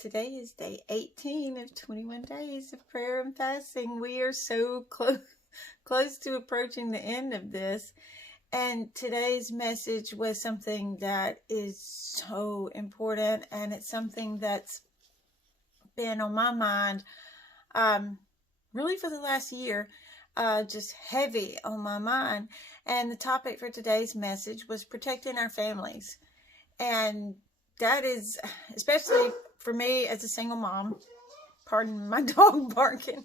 Today is day 18 of 21 days of prayer and fasting. We are so close to approaching the end of this. And today's message was something that is so important, and it's something that's been on my mind really for the last year, just heavy on my mind. And the topic for today's message was protecting our families. And that is, especially for me as a single mom, pardon my dog barking.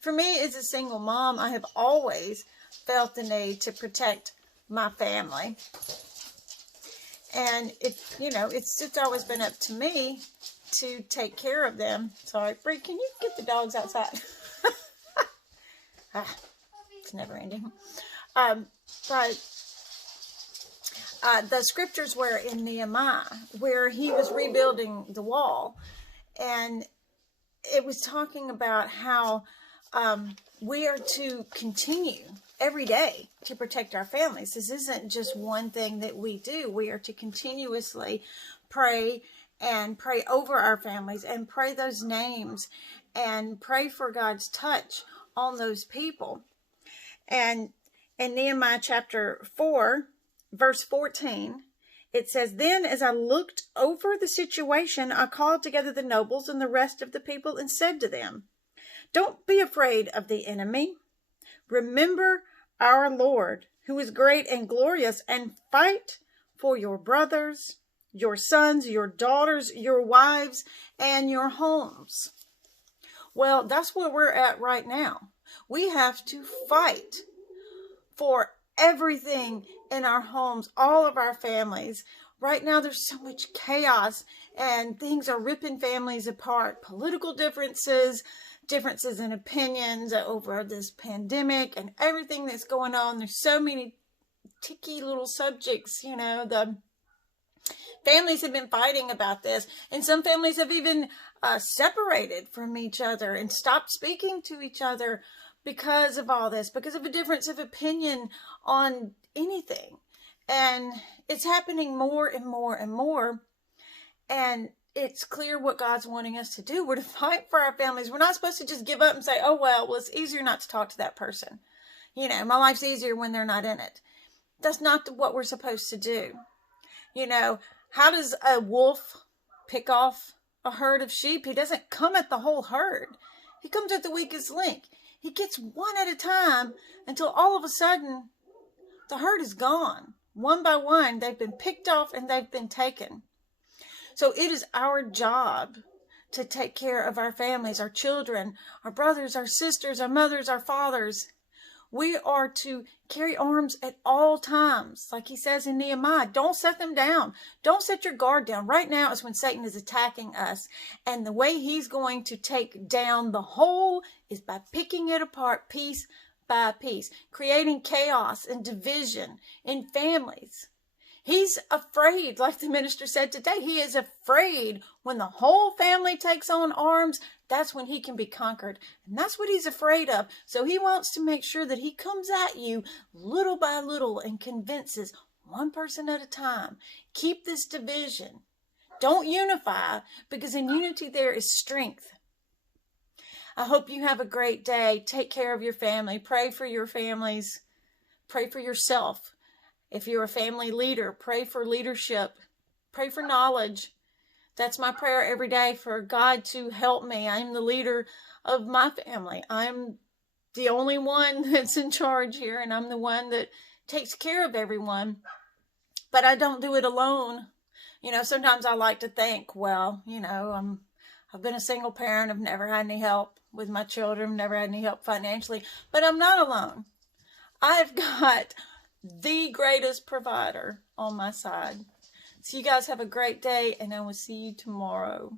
For me as a single mom, I have always felt the need to protect my family. And it's just always been up to me to take care of them. Sorry, Bree, can you get the dogs outside? It's never ending. The scriptures were in Nehemiah, where he was rebuilding the wall, and it was talking about how we are to continue every day to protect our families. This isn't just one thing that we do. We are to continuously pray and pray over our families and pray those names and pray for God's touch on those people. And in Nehemiah chapter 4, verse 14, it says, "Then as I looked over the situation, I called together the nobles and the rest of the people and said to them, 'Don't be afraid of the enemy. Remember our Lord, who is great and glorious, and fight for your brothers, your sons, your daughters, your wives, and your homes.'" Well, that's where we're at right now. We have to fight for everything in our homes, all of our families. Right now, there's so much chaos, and things are ripping families apart. Political differences in opinions over this pandemic and everything that's going on. There's so many ticky little subjects, the families have been fighting about this, and some families have even separated from each other and stopped speaking to each other because of all this, because of a difference of opinion on anything. And it's happening more and more and more. And it's clear what God's wanting us to do. We're to fight for our families. We're not supposed to just give up and say, well, it's easier not to talk to that person. My life's easier when they're not in it. That's not what we're supposed to do. How does a wolf pick off a herd of sheep? He doesn't come at the whole herd. He comes at the weakest link. He gets one at a time until all of a sudden the herd is gone. One by one, they've been picked off and they've been taken. So it is our job to take care of our families, our children, our brothers, our sisters, our mothers, our fathers. We are to carry arms at all times. Like he says in Nehemiah, don't set them down. Don't set your guard down. Right now is when Satan is attacking us. And the way he's going to take down the whole is by picking it apart piece by piece, creating chaos and division in families. He's afraid, like the minister said today, he is afraid when the whole family takes on arms. That's when he can be conquered. And that's what he's afraid of. So he wants to make sure that he comes at you little by little and convinces one person at a time. Keep this division. Don't unify, because in unity there is strength. I hope you have a great day. Take care of your family. Pray for your families. Pray for yourself. If you're a family leader, pray for leadership. Pray for knowledge. That's my prayer every day, for God to help me. I'm the leader of my family. I'm the only one that's in charge here, and I'm the one that takes care of everyone. But I don't do it alone. Sometimes I like to think, I've been a single parent. I've never had any help with my children, never had any help financially. But I'm not alone. I've got the greatest provider on my side. So you guys have a great day, and I will see you tomorrow.